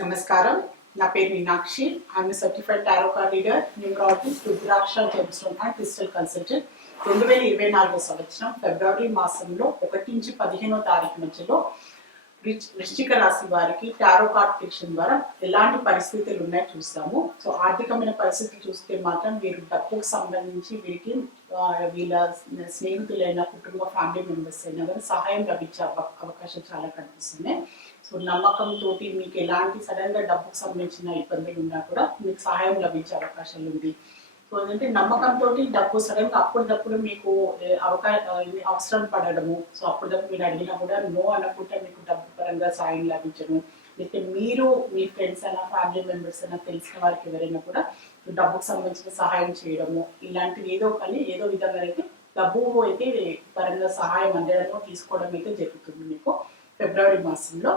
నమస్కారం. నా పేరు Meenakshi. I'm certified tarot card reader, numerologist, rudraksha gemstone and crystal consultant. 2024 సంవత్సరం ఫిబ్రవరి మాసంలో 1 నుంచి 15వ తారీఖు మధ్యలో వృశ్చిక రాశి వారికి టారో కార్డ్ ప్రిడిక్షన్ ద్వారా ఎలాంటి పరిస్థితులు ఉన్నాయో చూస్తాము. సో ఆర్థికమైన పరిస్థితులు చూస్తే మాత్రం వీరు డబ్బుకు సంబంధించి వీరికి వీళ్ళ స్నేహితులైన కుటుంబ ఫ్యామిలీ మెంబర్స్ అయినా కానీ సహాయం లభించే అవకాశం చాలా కనిపిస్తున్నాయి. సో నమ్మకంతో మీకు ఎలాంటి సడన్గా డబ్బుకు సంబంధించిన ఇబ్బందులు ఉన్నా కూడా మీకు సహాయం లభించే అవకాశాలు ఉంది. సో ఏంటంటే నమ్మకంతో డబ్బు సడన్గా అప్పుడప్పుడు మీకు అవసరం పడడము. సో అప్పుడప్పుడు మీరు అడిగినా కూడా నో అనుకుంటే మీకు డబ్బు పరంగా సాయం లభించడం, లేకపోతే మీరు మీ ఫ్రెండ్స్ అయినా ఫ్యామిలీ మెంబర్స్ అయినా తెలిసిన వారికి ఎవరైనా కూడా డబ్బుకు సంబంధించిన సహాయం చేయడము, ఇలాంటివి ఏదో విధంగా అయితే డబ్బు అయితే పరంగా సహాయం అందడము తీసుకోవడం అయితే జరుగుతుంది మీకు ఫిబ్రవరి మాసంలో.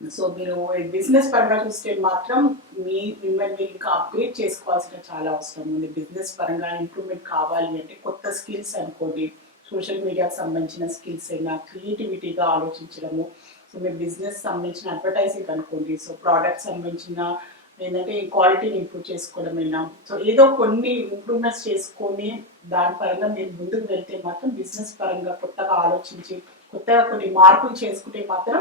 సో మీరు బిజినెస్ పరంగా చూస్తే మాత్రం మిమ్మల్ని ఇంకా అప్గ్రేడ్ చేసుకోవాల్సిన చాలా అవసరం ఉంది. బిజినెస్ పరంగా ఇంప్రూవ్మెంట్ కావాలి అంటే కొత్త స్కిల్స్ అనుకోండి, సోషల్ మీడియాకి సంబంధించిన స్కిల్స్ అయినా, క్రియేటివిటీగా ఆలోచించడము. సో మీ బిజినెస్ సంబంధించిన అడ్వర్టైజింగ్ అనుకోండి, సో ప్రోడక్ట్స్ సంబంధించిన ఏంటంటే క్వాలిటీని ఇంప్రూవ్ చేసుకోవడమైనా, సో ఏదో కొన్ని ఇంప్రూవ్మెంట్స్ చేసుకొని దాని పరంగా మీరు ముందుకు వెళ్తే మాత్రం బిజినెస్ పరంగా కొత్తగా ఆలోచించి కొత్తగా కొన్ని మార్పులు చేసుకుంటే మాత్రం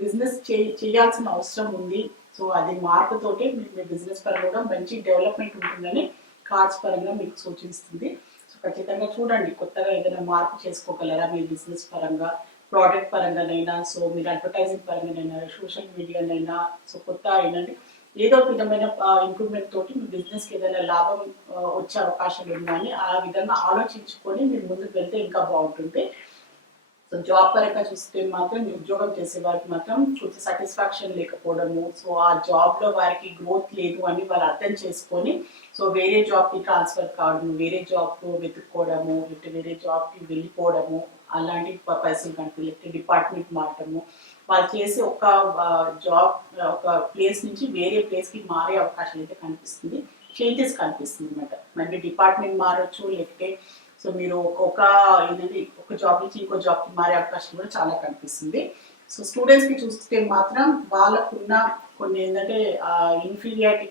బిజినెస్ చేయాల్సిన అవసరం ఉంది. సో అది మార్పుతోటే మీకు మీ బిజినెస్ పరంగా కూడా మంచి డెవలప్మెంట్ ఉంటుందని కార్డ్స్ పరంగా మీకు సూచిస్తుంది. సో ఖచ్చితంగా చూడండి, కొత్తగా ఏదైనా మార్పు చేసుకోగలరా మీ బిజినెస్ పరంగా, ప్రోడక్ట్ పరంగానైనా, సో మీరు అడ్వర్టైజింగ్ పరంగానైనా, సోషల్ మీడియానైనా, సో కొత్త ఏంటంటే ఏదో విధమైన ఇంప్రూవ్మెంట్ తోటి మీ బిజినెస్కి ఏదైనా లాభం వచ్చే అవకాశాలు ఉన్నాయని ఆ విధంగా ఆలోచించుకొని మీరు ముందుకు వెళ్తే ఇంకా బాగుంటుంది. సో జాబ్ పరంగా చూస్తే మాత్రం ఉద్యోగం చేసే వారికి మాత్రం కొంచెం సాటిస్ఫాక్షన్ లేకపోవడము, సో ఆ జాబ్లో వారికి గ్రోత్ లేదు అని వాళ్ళు అర్థం చేసుకొని సో వేరే జాబ్కి ట్రాన్స్ఫర్ కావడము, వేరే జాబ్ వెతుక్కోవడము, లేకపోతే వేరే జాబ్కి వెళ్ళిపోవడము, అలాంటి పరిస్థితులు కనిపి, లేకపోతే డిపార్ట్మెంట్ మారటము, వాళ్ళు చేసి ఒక జాబ్ ఒక ప్లేస్ నుంచి వేరే ప్లేస్కి మారే అవకాశం అయితే కనిపిస్తుంది, చేంజెస్ కనిపిస్తుంది అనమాట. మళ్ళీ డిపార్ట్మెంట్ మారచ్చు, లేకపోతే సో మీరు ఏంటంటే ఒక జాబ్ నుంచి ఇంకో జాబ్కి మారే అవకాశం కూడా చాలా కనిపిస్తుంది. సో స్టూడెంట్స్కి చూస్తే మాత్రం వాళ్ళకున్న కొన్ని ఏంటంటే ఇన్ఫీరియారిటీ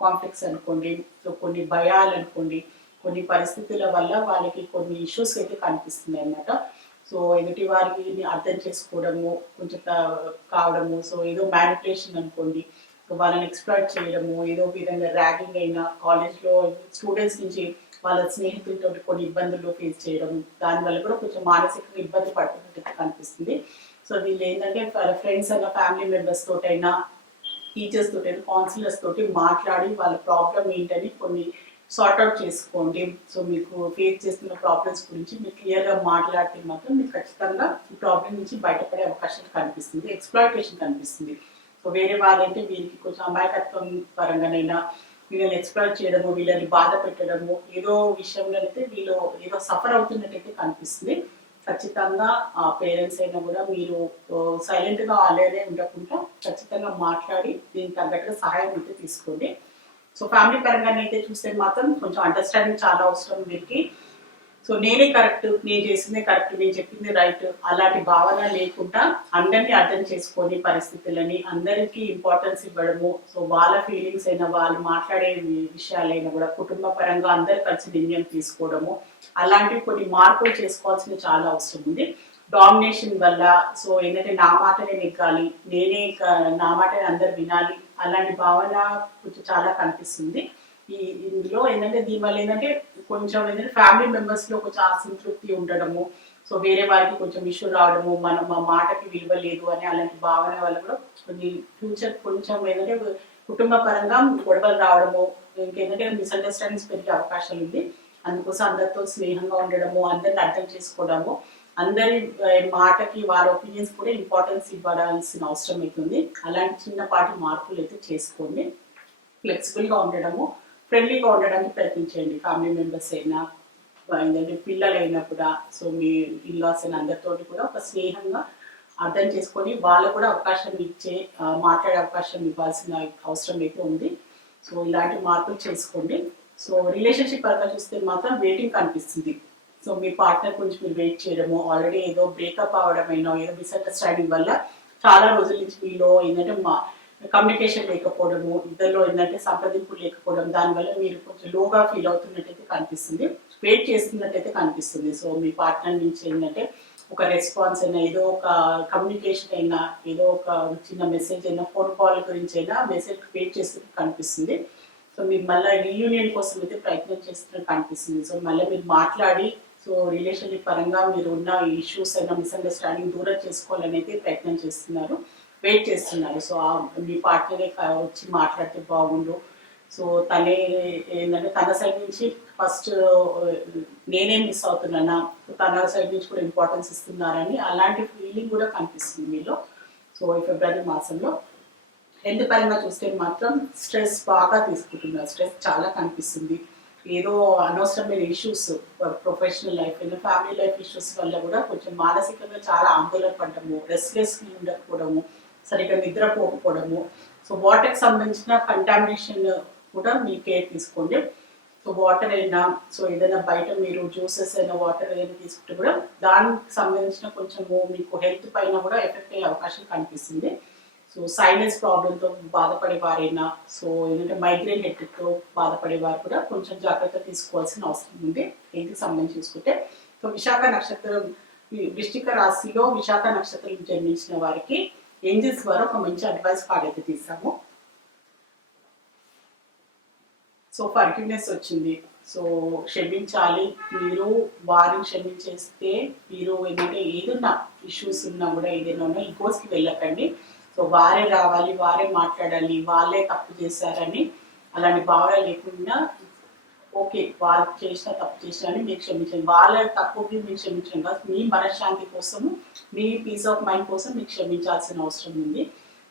కాంప్లెక్స్ అనుకోండి, సో కొన్ని భయాలు అనుకోండి, కొన్ని పరిస్థితుల వల్ల వాళ్ళకి కొన్ని ఇష్యూస్ అయితే కనిపిస్తున్నాయి అన్నమాట. సో ఎదుటి వారికి అర్థం చేసుకోవడము కొంచెం కావడము, సో ఏదో మ్యానిపులేషన్ అనుకోండి, సో వాళ్ళని ఎక్స్ప్లాయిట్ చేయడము, ఏదో విధంగా ర్యాగింగ్ అయినా కాలేజ్లో స్టూడెంట్స్ నుంచి వాళ్ళ స్నేహితులతో కొన్ని ఇబ్బందులు ఫేస్ చేయడం, దానివల్ల కూడా కొంచెం మానసికంగా ఇబ్బంది పడుతున్నట్టు కనిపిస్తుంది. సో వీళ్ళు ఏంటంటే ఫ్రెండ్స్ అయినా, ఫ్యామిలీ మెంబర్స్ తోటైనా, టీచర్స్ తోటైనా, కౌన్సిలర్స్ తోటి మాట్లాడి వాళ్ళ ప్రాబ్లం ఏంటని కొన్ని సార్ట్అవుట్ చేసుకోండి. సో మీకు ఫేస్ చేస్తున్న ప్రాబ్లమ్స్ గురించి మీరు క్లియర్గా మాట్లాడితే మాత్రం మీకు ఖచ్చితంగా ఈ ప్రాబ్లం నుంచి బయటపడే అవకాశం కనిపిస్తుంది, ఎక్స్ప్లాయిటేషన్ కనిపిస్తుంది. సో వేరే వాళ్ళంటే వీరికి కొంచెం అమాయకత్వం పరంగానైనా వీళ్ళని ఎక్స్ప్లాయిట్ చేయడము, వీళ్ళని బాధ పెట్టడము, ఏదో విషయంలో అయితే వీళ్ళు ఏదో సఫర్ అవుతున్నట్టయితే కనిపిస్తుంది. ఖచ్చితంగా ఆ పేరెంట్స్ అయినా కూడా మీరు సైలెంట్గా అలానే ఉండకుండా ఖచ్చితంగా మాట్లాడి దీనికి తగ్గట్టుగా సహాయం అయితే తీసుకోండి. సో ఫ్యామిలీ పరంగా అయితే చూస్తే మాత్రం కొంచెం అండర్స్టాండింగ్ చాలా అవసరం వీరికి. సో నేనే కరెక్ట్, నేను చేసిందే కరెక్ట్, నేను చెప్పింది రైట్, అలాంటి భావన లేకుండా అందరినీ అర్థం చేసుకొని పరిస్థితులని అందరికీ ఇంపార్టెన్స్ ఇవ్వడము, సో వాళ్ళ ఫీలింగ్స్ అయినా వాళ్ళు మాట్లాడే విషయాలైనా కూడా కుటుంబ పరంగా అందరు కలిసి నిర్ణయం తీసుకోవడము, అలాంటివి కొన్ని మార్పులు చేసుకోవాల్సిన చాలా అవసరం ఉంది. డామినేషన్ వల్ల సో ఏంటంటే నా మాటనే నెగ్గాలి, నా మాటనే అందరు వినాలి, అలాంటి భావన కొంచెం చాలా కనిపిస్తుంది. ఇందులో ఏంటంటే దీనివల్ల ఏంటంటే కొంచెం ఏంటంటే ఫ్యామిలీ మెంబర్స్లో కొంచెం అసంతృప్తి ఉండడము, సో వేరే వారికి కొంచెం ఇష్యూ రావడము, మా మాటకి విలువ లేదు అని అలాంటి భావన వల్ల కూడా కొన్ని ఫ్యూచర్ కొంచెం ఏంటంటే కుటుంబ పరంగా గొడవలు రావడము, ఇంకేంటంటే మిస్అండర్స్టాండింగ్స్ పెరిగే అవకాశాలు ఉంది. అందుకోసం అందరితో స్నేహంగా ఉండడము, అందరిని అర్థం చేసుకోవడము, అందరి మాటకి వాళ్ళ ఒపీనియన్స్ కూడా ఇంపార్టెన్స్ ఇవ్వాల్సిన అవసరం అవుతుంది. అలాంటి చిన్నపాటి మార్పులు అయితే చేసుకోండి. ఫ్లెక్సిబుల్గా ఉండడము, ఫ్రెండ్లీగా ఉండడానికి ప్రయత్నించండి. ఫ్యామిలీ మెంబర్స్ అయినా, ఏంటంటే పిల్లలు అయినా కూడా, సో మీ ఇన్లాస్ అయినా అందరితోటి కూడా ఒక స్నేహంగా అర్థం చేసుకొని వాళ్ళకు కూడా అవకాశం మాట్లాడే అవకాశం ఇవ్వాల్సిన అవసరం అయితే ఉంది. సో ఇలాంటి మార్పులు చేసుకోండి. సో రిలేషన్షిప్ పరంగా చూస్తే మాత్రం వెయిటింగ్ కనిపిస్తుంది. సో మీ పార్ట్నర్ గురించి మీరు వెయిట్ చేయడము, ఆల్రెడీ ఏదో బ్రేకప్ అవడమైనా, ఏదో మిస్అండర్స్టాండింగ్ వల్ల చాలా రోజుల నుంచి మీలో ఏంటంటే కమ్యూనికేషన్ లేకపోవడము, ఇద్దరిలో ఏంటంటే సంప్రదింపులు లేకపోవడం, దానివల్ల మీరు కొంచెం లోగా ఫీల్ అవుతున్నట్టయితే కనిపిస్తుంది, వెయిట్ చేస్తున్నట్టయితే కనిపిస్తుంది. సో మీ పార్ట్నర్ నుంచి ఏంటంటే ఒక రెస్పాన్స్ అయినా, ఏదో ఒక కమ్యూనికేషన్ అయినా, ఏదో ఒక చిన్న మెసేజ్ అయినా, ఫోన్ కాల్ గురించి అయినా మెసేజ్ వెయిట్ చేస్తున్నట్టు కనిపిస్తుంది. సో మీరు మళ్ళీ రీయూనియన్ కోసం అయితే ప్రయత్నం చేస్తున్నట్టు కనిపిస్తుంది. సో మళ్ళీ మీరు మాట్లాడి, సో రిలేషన్షిప్ పరంగా మీరు ఉన్న ఇష్యూస్ అయినా, మిస్అండర్స్టాండింగ్ దూరం చేసుకోవాలని అయితే ప్రయత్నం చేస్తున్నారు, వెయిట్ చేస్తున్నారు. సో మీ పార్ట్నరే వచ్చి మాట్లాడితే బాగుండు, సో తనే ఏంటంటే తన సైడ్ నుంచి ఫస్ట్ నేనే మిస్ అవుతున్నానా, తన సైడ్ నుంచి కూడా ఇంపార్టెన్స్ ఇస్తున్నారని అలాంటి ఫీలింగ్ కూడా కనిపిస్తుంది మీలో. సో ఈ ఫిబ్రవరి మాసంలో హెల్త్ పరంగా చూస్తే మాత్రం స్ట్రెస్ బాగా తీసుకుంటున్నారు, స్ట్రెస్ చాలా కనిపిస్తుంది. ఏదో అనవసరమైన ఇష్యూస్, ప్రొఫెషనల్ లైఫ్ అయినా ఫ్యామిలీ లైఫ్ ఇష్యూస్ వల్ల కూడా కొంచెం మానసికంగా చాలా ఆందోళన పడము, రెస్ట్లెస్ ఉండకపోవడము, సరిగ్గా నిద్రపోకపోవడము. సో వాటర్కి సంబంధించిన కంటామినేషన్ కూడా మీ కేర్ తీసుకోండి. సో వాటర్ అయినా, సో ఏదైనా బయట మీరు జ్యూసెస్ అయినా, వాటర్ ఏదైనా తీసుకుంటే కూడా దానికి సంబంధించిన కొంచెము మీకు హెల్త్ పైన కూడా ఎఫెక్ట్ అయ్యే అవకాశం కనిపిస్తుంది. సో సైనస్ ప్రాబ్లంతో బాధపడే వారైనా, సో ఏంటంటే మైగ్రేన్ హెడ్తో బాధపడే వారు కూడా కొంచెం జాగ్రత్త తీసుకోవాల్సిన అవసరం ఉంది హెల్త్కి సంబంధించి చూసుకుంటే. సో విశాఖ నక్షత్రం, వృశ్చిక రాశిలో విశాఖ నక్షత్రం జన్మించిన వారికి ఏంజల్స్ ద్వారా ఒక మంచి అడ్వైస్ కార్డ్ అయితే తీసాము. సో ఫర్గివ్నెస్ వచ్చింది, సో క్షమించాలి, మీరు వారిని క్షమించేస్తే మీరు ఏంటంటే ఏదైనా ఇష్యూస్ ఉన్నా కూడా, ఏదైనా ఉన్నా ఈగోస్కి వెళ్ళకండి. సో వారే రావాలి, వారే మాట్లాడాలి, వాళ్ళే తప్పు చేశారని అలాంటి భావన లేకుండా, ఓకే వాళ్ళు చేసిన తప్పు చేసినా మీరు క్షమించండి, వాళ్ళ తప్పుకి మీరు క్షమించండి కాదు, మీ మనశ్శాంతి కోసము, మీ పీస్ ఆఫ్ మైండ్ కోసం మీకు క్షమించాల్సిన అవసరం ఉంది.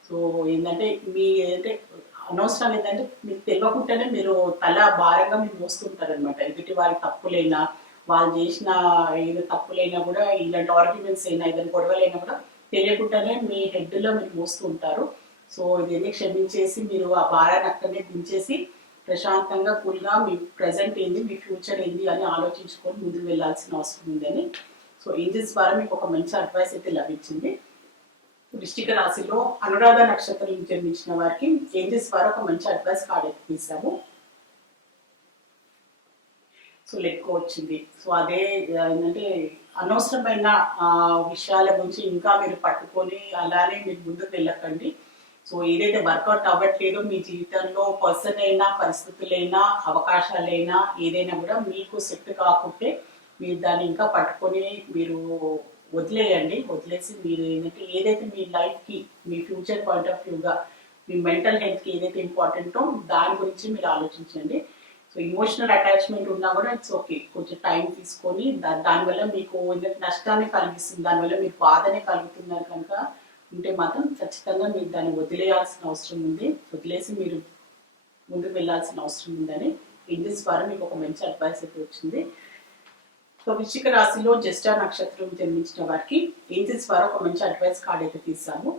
సో ఏంటంటే మీ ఏంటంటే అనవసరం ఏంటంటే మీకు తెలియకుండానే మీరు తల భారంగా మీరు మోస్తుంటారు అనమాట. ఎదుటి వారి తప్పులైనా, వాళ్ళు చేసిన ఏదో తప్పులైనా కూడా, ఇలాంటి ఆర్గ్యుమెంట్స్ అయినా, ఏదైనా గొడవలైనా కూడా తెలియకుండానే మీ హెడ్లో మీరు మోస్తూ ఉంటారు. సో ఇదేదో క్షమించేసి మీరు ఆ భారాన్ని అక్కడనే దించేసి ప్రశాంతంగా కూల్గా మీ ప్రజెంట్ ఏంది, మీ ఫ్యూచర్ ఏంది అని ఆలోచించుకొని ముందుకు వెళ్ళాల్సిన అవసరం ఉందని. సో ఏంజల్స్ ద్వారా మీకు ఒక మంచి అడ్వైస్ అయితే లభించింది. వృశ్చిక రాశిలో అనురాధ నక్షత్రం జన్మించిన వారికి ఏంజల్స్ ద్వారా ఒక మంచి అడ్వైస్ కార్డ్ అయితే తీసాము. సో లెక్క వచ్చింది. సో అదే ఏంటంటే అనవసరమైన విషయాల గురించి ఇంకా మీరు పట్టుకొని అలానే మీరు ముందుకు వెళ్ళకండి. సో ఏదైతే వర్కౌట్ అవ్వట్లేదో మీ జీవితంలో, పర్సన్ అయినా, పరిస్థితులైనా, అవకాశాలైనా, ఏదైనా కూడా మీకు సెట్ కాకుంటే మీరు దాన్ని ఇంకా పట్టుకొని మీరు వదిలేయండి. వదిలేసి మీరు ఏంటంటే ఏదైతే మీ లైఫ్కి, మీ ఫ్యూచర్ పాయింట్ ఆఫ్ వ్యూగా, మీ మెంటల్ హెల్త్కి ఏదైతే ఇంపార్టెంటో దాని గురించి మీరు ఆలోచించండి. సో ఇమోషనల్ అటాచ్మెంట్ ఉన్నా కూడా ఇట్స్ ఓకే, కొంచెం టైం తీసుకొని దానివల్ల మీకు ఏంటంటే నష్టాన్ని కలిగిస్తుంది, దానివల్ల మీకు బాధనే కలుగుతున్నారు కనుక ఉంటే మాత్రం ఖచ్చితంగా మీరు దాన్ని వదిలేయాల్సిన అవసరం ఉంది, వదిలేసి మీరు ముందుకు వెళ్ళాల్సిన అవసరం ఉందని ఏంజల్స్ ద్వారా మీకు ఒక మంచి అడ్వైస్ అయితే వచ్చింది. సో వృశ్చిక రాశిలో జ్యేష్ఠ నక్షత్రం జన్మించిన వారికి ఏంజల్స్ ద్వారా ఒక మంచి అడ్వైస్ కార్డ్ అయితే తీసాము.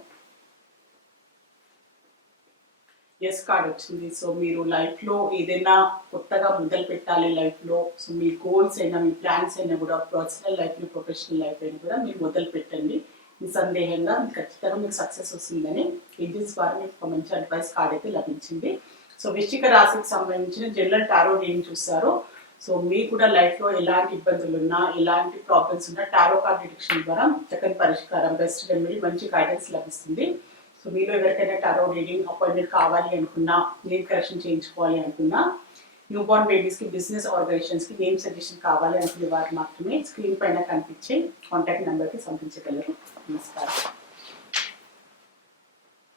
ఎస్ కార్డ్ వచ్చింది. సో మీరు లైఫ్లో ఏదైనా కొత్తగా మొదలు పెట్టాలి లైఫ్లో, సో మీ గోల్స్ అయినా, మీ ప్లాన్స్ అయినా కూడా, పర్సనల్ లైఫ్లో, ప్రొఫెషనల్ లైఫ్ అయినా కూడా మీరు మొదలు పెట్టండి. నిస్సందేహంగా ఖచ్చితంగా మీకు సక్సెస్ వస్తుందని ఏంజల్స్ ద్వారా మీకు ఒక మంచి అడ్వైస్ కార్డ్ అయితే లభించింది. సో వృశ్చిక రాశికి సంబంధించిన జనరల్ టారో రీడింగ్ చూస్తారు. సో మీకు కూడా లైఫ్లో ఎలాంటి ఇబ్బందులు ఉన్నా, ఎలాంటి ప్రాబ్లమ్స్ ఉన్నా టారో కార్డ్ డిటెక్షన్ ద్వారా చక్కని పరిష్కారం, బెస్ట్ రెమెడీ, మంచి గైడెన్స్ లభిస్తుంది. సో మీరు ఎవరికైనా టారో రీడింగ్ అపాయింట్మెంట్ కావాలి అనుకున్నా, నేమ్ కరెక్షన్ చేయించుకోవాలి అనుకున్నా, న్యూ బోర్న్ బేబీస్కి, బిజినెస్ ఆర్గనైజేషన్స్కి నేమ్ సజెషన్ కావాలి అనుకునే వారు మాత్రమే స్క్రీన్ పైన కనిపించే కాంటాక్ట్ నెంబర్కి సంప్రదించగలరు. నమస్కారం.